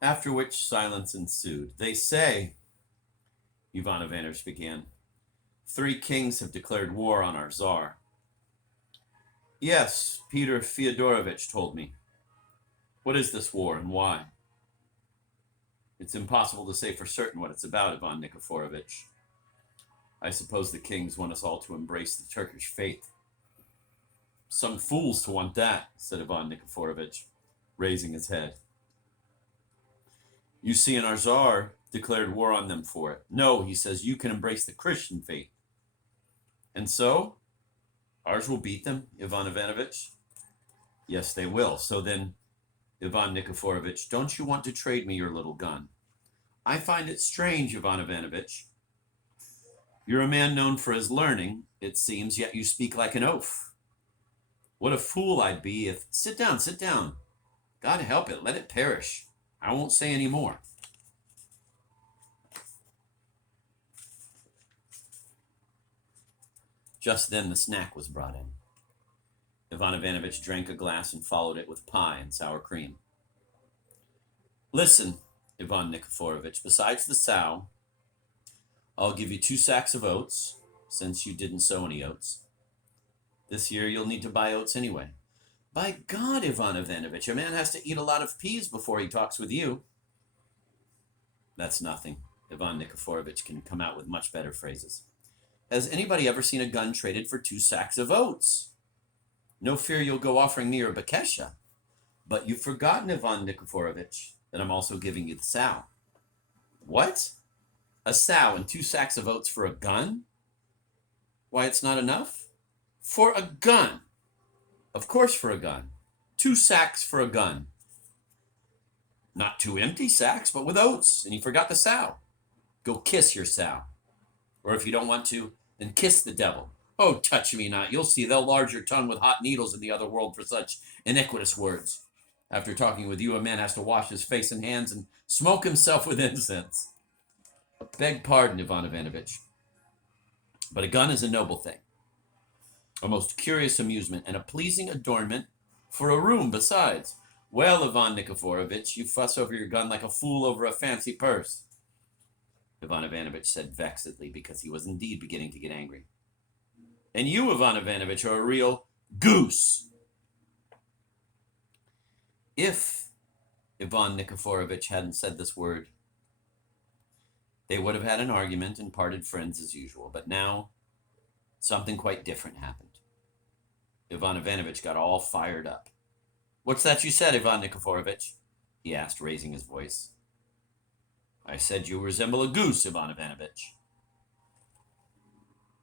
After which silence ensued. They say, Ivan Ivanovich began, 3 kings have declared war on our Tsar. Yes, Peter Feodorovitch told me. What is this war and why? It's impossible to say for certain what it's about, Ivan Nikiforovitch. I suppose the kings want us all to embrace the Turkish faith. Some fools to want that, said Ivan Nikiforovitch, raising his head. You see, and our Tsar declared war on them for it. No, he says, you can embrace the Christian faith. And so, ours will beat them, Ivan Ivanovich? Yes, they will. So then, Ivan Nikiforovitch, don't you want to trade me your little gun? I find it strange, Ivan Ivanovich. You're a man known for his learning, it seems, yet you speak like an oaf. What a fool I'd be if... Sit down, sit down. God help it, let it perish. I won't say any more. Just then the snack was brought in. Ivan Ivanovich drank a glass and followed it with pie and sour cream. Listen, Ivan Nikiforovitch, besides the sow, I'll give you 2 sacks of oats, since you didn't sow any oats. This year you'll need to buy oats anyway. By God, Ivan Ivanovich, a man has to eat a lot of peas before he talks with you. That's nothing. Ivan Nikiforovitch can come out with much better phrases. Has anybody ever seen a gun traded for 2 sacks of oats? No fear you'll go offering me your Bekesha. But you've forgotten, Ivan Nikiforovitch, that I'm also giving you the sow. What? A sow and 2 sacks of oats for a gun? Why, it's not enough? For a gun! Of course for a gun. 2 sacks for a gun. Not 2 empty sacks, but with oats, and you forgot the sow. Go kiss your sow. Or if you don't want to, then kiss the devil. Oh, touch me not. You'll see they'll lard your tongue with hot needles in the other world for such iniquitous words. After talking with you, a man has to wash his face and hands and smoke himself with incense. Beg pardon, Ivan Ivanovich. But a gun is a noble thing, a most curious amusement, and a pleasing adornment for a room besides. Well, Ivan Nikiforovitch, you fuss over your gun like a fool over a fancy purse, Ivan Ivanovich said vexedly, because he was indeed beginning to get angry. And you, Ivan Ivanovich, are a real goose. If Ivan Nikiforovitch hadn't said this word, they would have had an argument and parted friends as usual. But now, something quite different happened. Ivan Ivanovich got all fired up. What's that you said, Ivan Nikiforovitch? He asked, raising his voice. I said you resemble a goose, Ivan Ivanovich.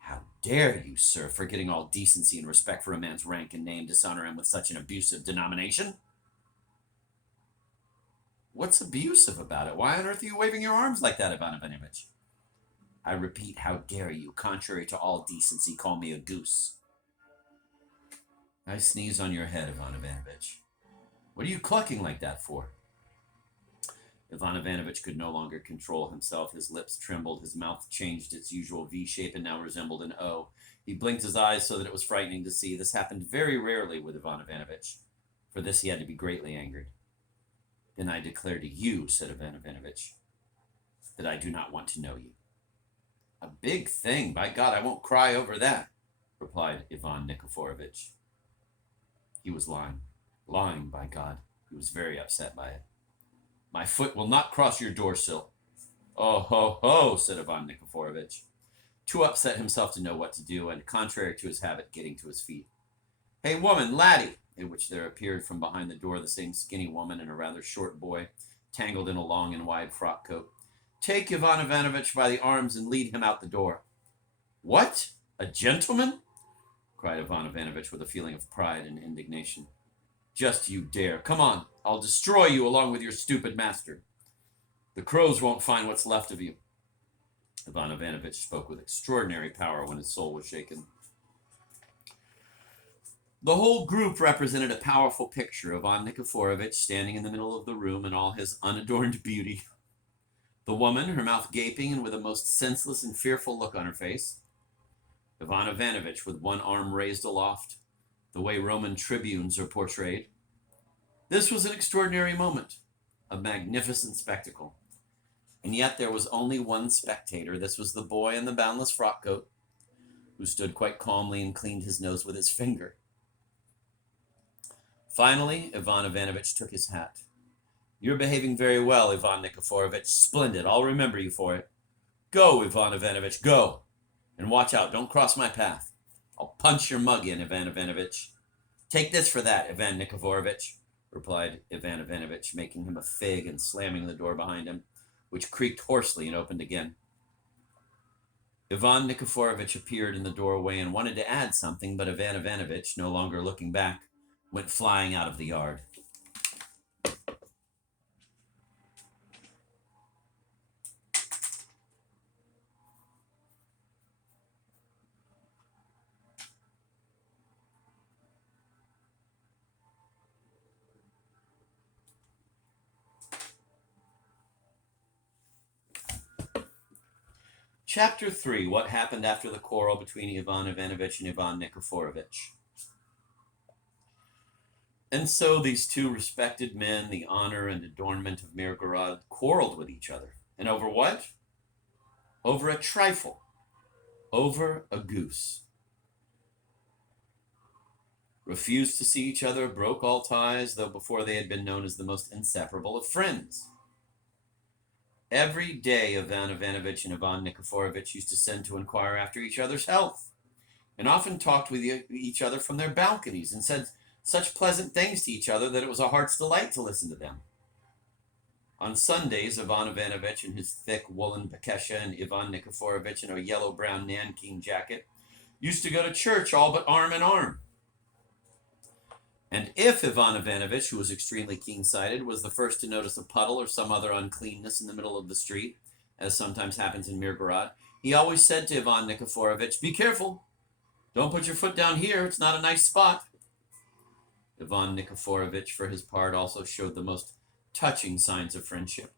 How dare you, sir, forgetting all decency and respect for a man's rank and name, dishonor him with such an abusive denomination? What's abusive about it? Why on earth are you waving your arms like that, Ivan Ivanovich? I repeat, how dare you, contrary to all decency, call me a goose? I sneeze on your head, Ivan Ivanovich. What are you clucking like that for? Ivan Ivanovich could no longer control himself. His lips trembled. His mouth changed its usual V shape and now resembled an O. He blinked his eyes so that it was frightening to see. This happened very rarely with Ivan Ivanovich. For this he had to be greatly angered. Then I declare to you, said Ivan Ivanovich, that I do not want to know you. A big thing. By God, I won't cry over that, replied Ivan Nikiforovitch. He was lying. Lying, by God. He was very upset by it. My foot will not cross your door sill. Oh, ho, ho, said Ivan Nikiforovitch, too upset himself to know what to do, and, contrary to his habit, getting to his feet. Hey, woman, laddie, in which there appeared from behind the door the same skinny woman and a rather short boy, tangled in a long and wide frock coat. Take Ivan Ivanovich by the arms and lead him out the door. What? A gentleman? Cried Ivan Ivanovich with a feeling of pride and indignation. Just you dare. Come on, I'll destroy you along with your stupid master. The crows won't find what's left of you. Ivan Ivanovich spoke with extraordinary power when his soul was shaken. The whole group represented a powerful picture of Ivan Nikiforovitch standing in the middle of the room in all his unadorned beauty. The woman, her mouth gaping and with a most senseless and fearful look on her face. Ivan Ivanovich with one arm raised aloft, the way Roman tribunes are portrayed. This was an extraordinary moment. a magnificent spectacle. And yet there was only one spectator. This was the boy in the boundless frock coat, who stood quite calmly and cleaned his nose with his finger. Finally, Ivan Ivanovitch took his hat. "You're behaving very well, Ivan Nikiforovitch. Splendid. I'll remember you for it. Go, Ivan Ivanovitch, go. And watch out. Don't cross my path. I'll punch your mug in, Ivan Ivanovitch." "Take this for that, Ivan Nikiforovitch," replied Ivan Ivanovitch, making him a fig and slamming the door behind him, which creaked hoarsely and opened again. Ivan Nikiforovitch appeared in the doorway and wanted to add something, but Ivan Ivanovitch, no longer looking back, went flying out of the yard. Chapter 3. What happened after the quarrel between Ivan Ivanovitch and Ivan Nikiforovitch. And so these two respected men, the honor and adornment of Mirgorod, quarreled with each other. And over what? Over a trifle. Over a goose. Refused to see each other, broke all ties, though before they had been known as the most inseparable of friends. Every day Ivan Ivanovitch and Ivan Nikiforovitch used to send to inquire after each other's health, and often talked with each other from their balconies, and said such pleasant things to each other that it was a heart's delight to listen to them. On Sundays, Ivan Ivanovitch in his thick woolen bekesha and Ivan Nikiforovitch in a yellow-brown nankeen jacket used to go to church all but arm in arm. And if Ivan Ivanovitch, who was extremely keen-sighted, was the first to notice a puddle or some other uncleanness in the middle of the street, as sometimes happens in Mirgorod, he always said to Ivan Nikiforovitch, "Be careful. Don't put your foot down here. It's not a nice spot." Ivan Nikiforovitch, for his part, also showed the most touching signs of friendship,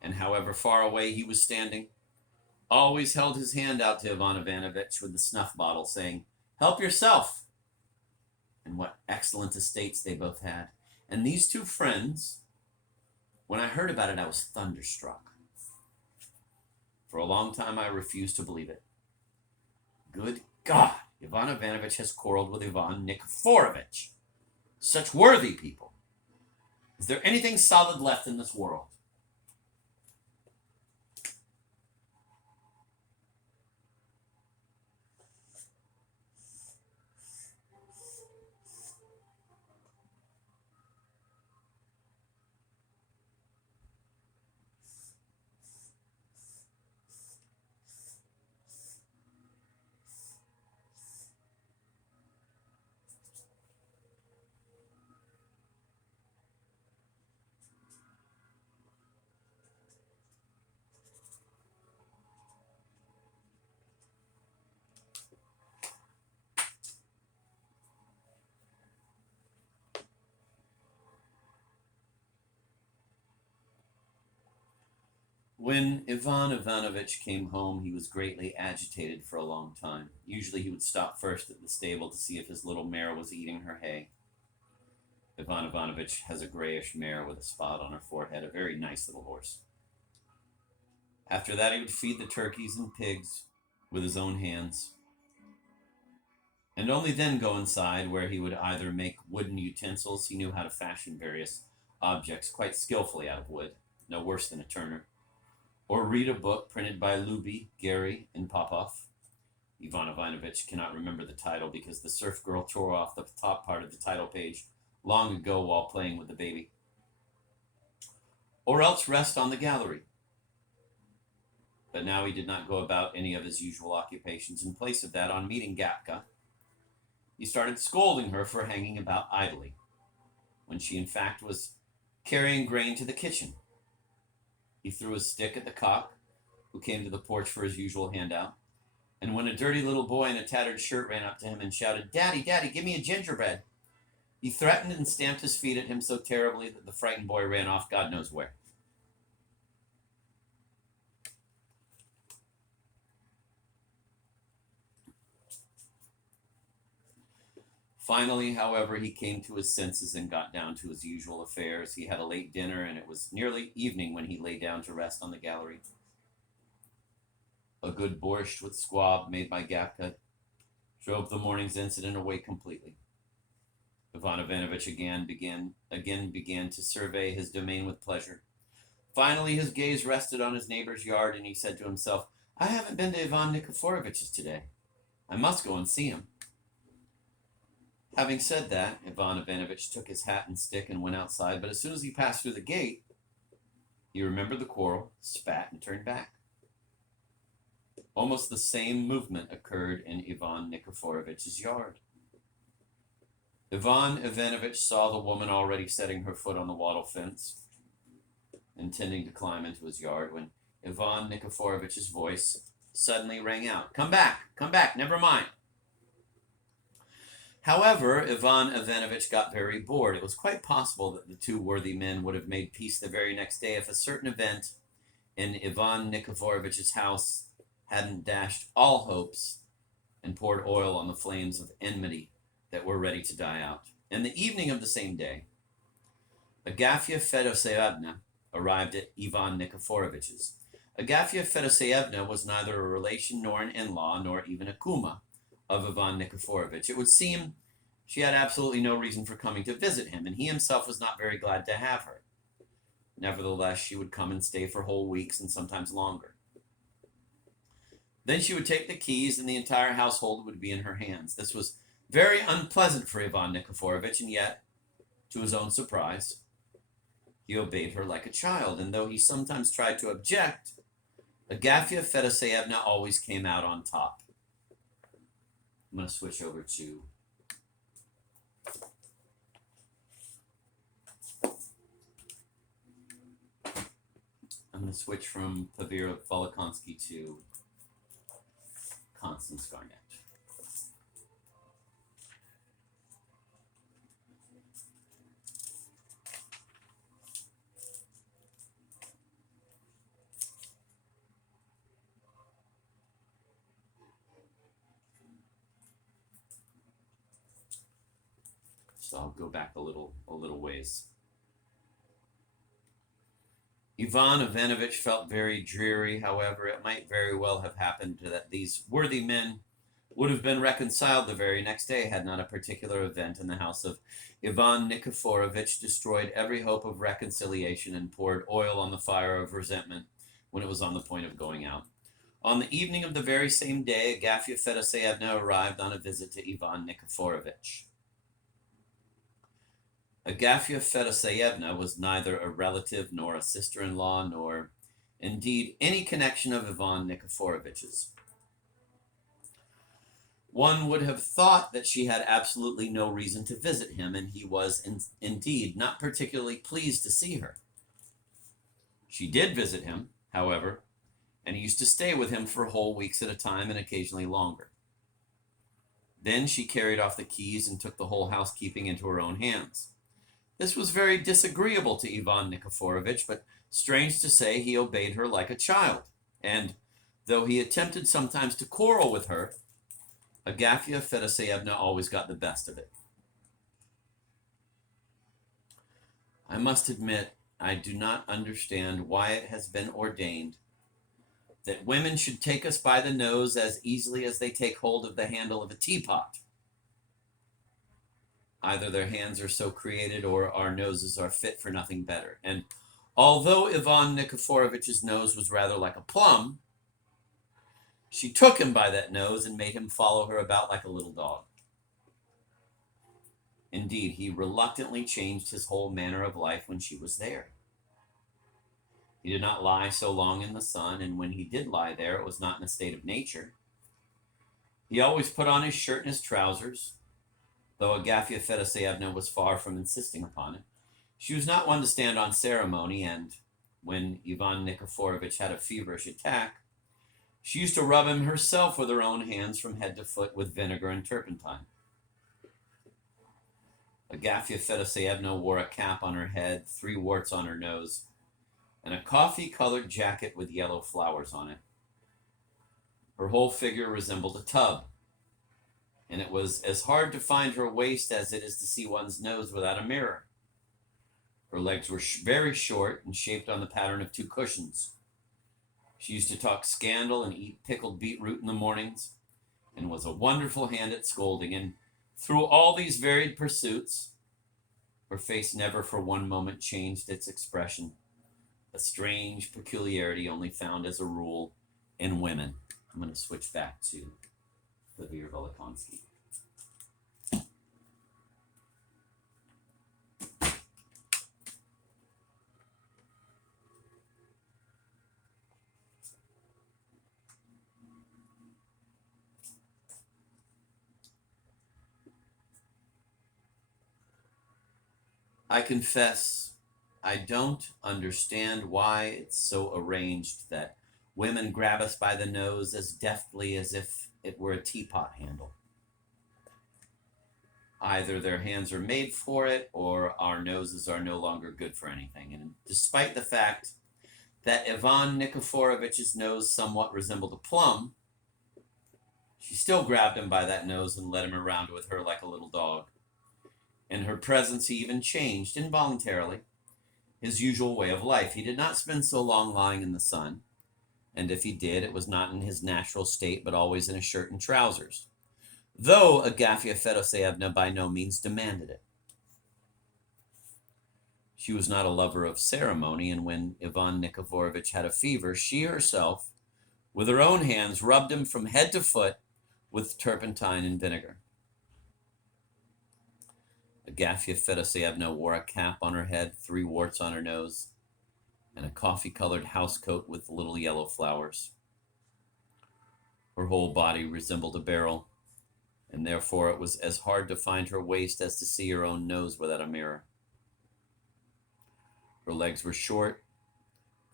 and however far away he was standing, always held his hand out to Ivan Ivanovitch with the snuff bottle, saying, "Help yourself." And what excellent estates they both had. And these two friends, when I heard about it, I was thunderstruck. For a long time, I refused to believe it. Good God, Ivan Ivanovitch has quarreled with Ivan Nikiforovitch. Such worthy people. Is there anything solid left in this world? When Ivan Ivanovitch came home, he was greatly agitated for a long time. Usually he would stop first at the stable to see if his little mare was eating her hay. Ivan Ivanovitch has a grayish mare with a spot on her forehead, a very nice little horse. After that, he would feed the turkeys and pigs with his own hands, and only then go inside, where he would either make wooden utensils — he knew how to fashion various objects quite skillfully out of wood, no worse than a turner — or read a book printed by Luby, Gary, and Popov. Ivan Ivanovitch cannot remember the title because the serf girl tore off the top part of the title page long ago while playing with the baby. Or else rest on the gallery. But now he did not go about any of his usual occupations. In place of that, on meeting Gatka, he started scolding her for hanging about idly, when she in fact was carrying grain to the kitchen. He threw a stick at the cock, who came to the porch for his usual handout, and when a dirty little boy in a tattered shirt ran up to him and shouted, "Daddy, Daddy, give me a gingerbread," he threatened and stamped his feet at him so terribly that the frightened boy ran off God knows where. Finally, however, he came to his senses and got down to his usual affairs. He had a late dinner, and it was nearly evening when he lay down to rest on the gallery. A good borscht with squab made by Gapka drove the morning's incident away completely. Ivan Ivanovitch again began to survey his domain with pleasure. Finally, his gaze rested on his neighbor's yard, and he said to himself, "I haven't been to Ivan Nikiforovitch's today. I must go and see him." Having said that, Ivan Ivanovitch took his hat and stick and went outside, but as soon as he passed through the gate, he remembered the quarrel, spat, and turned back. Almost the same movement occurred in Ivan Nikiforovitch's yard. Ivan Ivanovitch saw the woman already setting her foot on the wattle fence, intending to climb into his yard, when Ivan Nikiforovitch's voice suddenly rang out, come back, never mind." However, Ivan Ivanovitch got very bored. It was quite possible that the two worthy men would have made peace the very next day if a certain event in Ivan Nikiforovitch's house hadn't dashed all hopes and poured oil on the flames of enmity that were ready to die out. In the evening of the same day, Agafya Fedoseyevna arrived at Ivan Nikiforovitch's. Agafya Fedoseyevna was neither a relation nor an in-law, nor even a kuma of Ivan Nikiforovitch. It would seem she had absolutely no reason for coming to visit him, and he himself was not very glad to have her. Nevertheless, she would come and stay for whole weeks and sometimes longer. Then she would take the keys, and the entire household would be in her hands. This was very unpleasant for Ivan Nikiforovitch, and yet, to his own surprise, he obeyed her like a child, and though he sometimes tried to object, Agafya Fedoseyevna always came out on top. I'm going to switch over to switch from Pavira Volokonsky to Constance Garnett. So I'll go back a little ways. Ivan Ivanovitch felt very dreary. However, it might very well have happened that these worthy men would have been reconciled the very next day had not a particular event in the house of Ivan Nikiforovitch destroyed every hope of reconciliation and poured oil on the fire of resentment when it was on the point of going out. On the evening of the very same day, Agafya Fedoseyevna arrived on a visit to Ivan Nikiforovitch. Agafya Fedoseyevna was neither a relative nor a sister-in-law nor, indeed, any connection of Ivan Nikiforovitch's. One would have thought that she had absolutely no reason to visit him, and he was indeed not particularly pleased to see her. She did visit him, however, and he used to stay with him for whole weeks at a time and occasionally longer. Then she carried off the keys and took the whole housekeeping into her own hands. This was very disagreeable to Ivan Nikiforovitch, but strange to say, he obeyed her like a child, and though he attempted sometimes to quarrel with her, Agafya Fedoseyevna always got the best of it. I must admit, I do not understand why it has been ordained that women should take us by the nose as easily as they take hold of the handle of a teapot. Either their hands are so created or our noses are fit for nothing better. And although Ivan Nikiforovitch's nose was rather like a plum, she took him by that nose and made him follow her about like a little dog. Indeed, he reluctantly changed his whole manner of life when she was there. He did not lie so long in the sun, and when he did lie there, it was not in a state of nature. He always put on his shirt and his trousers, though Agafya Fedoseyevna was far from insisting upon it. She was not one to stand on ceremony, and when Ivan Nikiforovitch had a feverish attack, she used to rub him herself with her own hands from head to foot with vinegar and turpentine. Agafya Fedoseyevna wore a cap on her head, 3 warts on her nose, and a coffee-colored jacket with yellow flowers on it. Her whole figure resembled a tub, and it was as hard to find her waist as it is to see one's nose without a mirror. Her legs were very short and shaped on the pattern of two cushions. She used to talk scandal and eat pickled beetroot in the mornings, and was a wonderful hand at scolding. And through all these varied pursuits, her face never for one moment changed its expression, a strange peculiarity only found as a rule in women. I'm going to switch back to Vladimir Velikonski. I confess, I don't understand why it's so arranged that women grab us by the nose as deftly as if it were a teapot handle. Either their hands are made for it, or our noses are no longer good for anything. And despite the fact that Ivan Nikiforovich's nose somewhat resembled a plum, she still grabbed him by that nose and led him around with her like a little dog. In her presence, he even changed, involuntarily, his usual way of life. He did not spend so long lying in the sun, and if he did, it was not in his natural state, but always in a shirt and trousers, though Agafia Fedoseevna by no means demanded it. She was not a lover of ceremony, and when Ivan Nikiforovich had a fever, she herself, with her own hands, rubbed him from head to foot with turpentine and vinegar. Agafia Fedoseevna wore a cap on her head, 3 warts on her nose, and a coffee-colored housecoat with little yellow flowers. Her whole body resembled a barrel, and therefore it was as hard to find her waist as to see her own nose without a mirror. Her legs were short,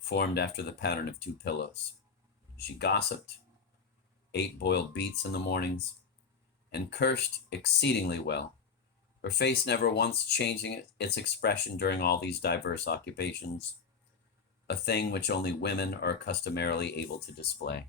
formed after the pattern of 2 pillows. She gossiped, ate boiled beets in the mornings, and cursed exceedingly well, her face never once changing its expression during all these diverse occupations, a thing which only women are customarily able to display.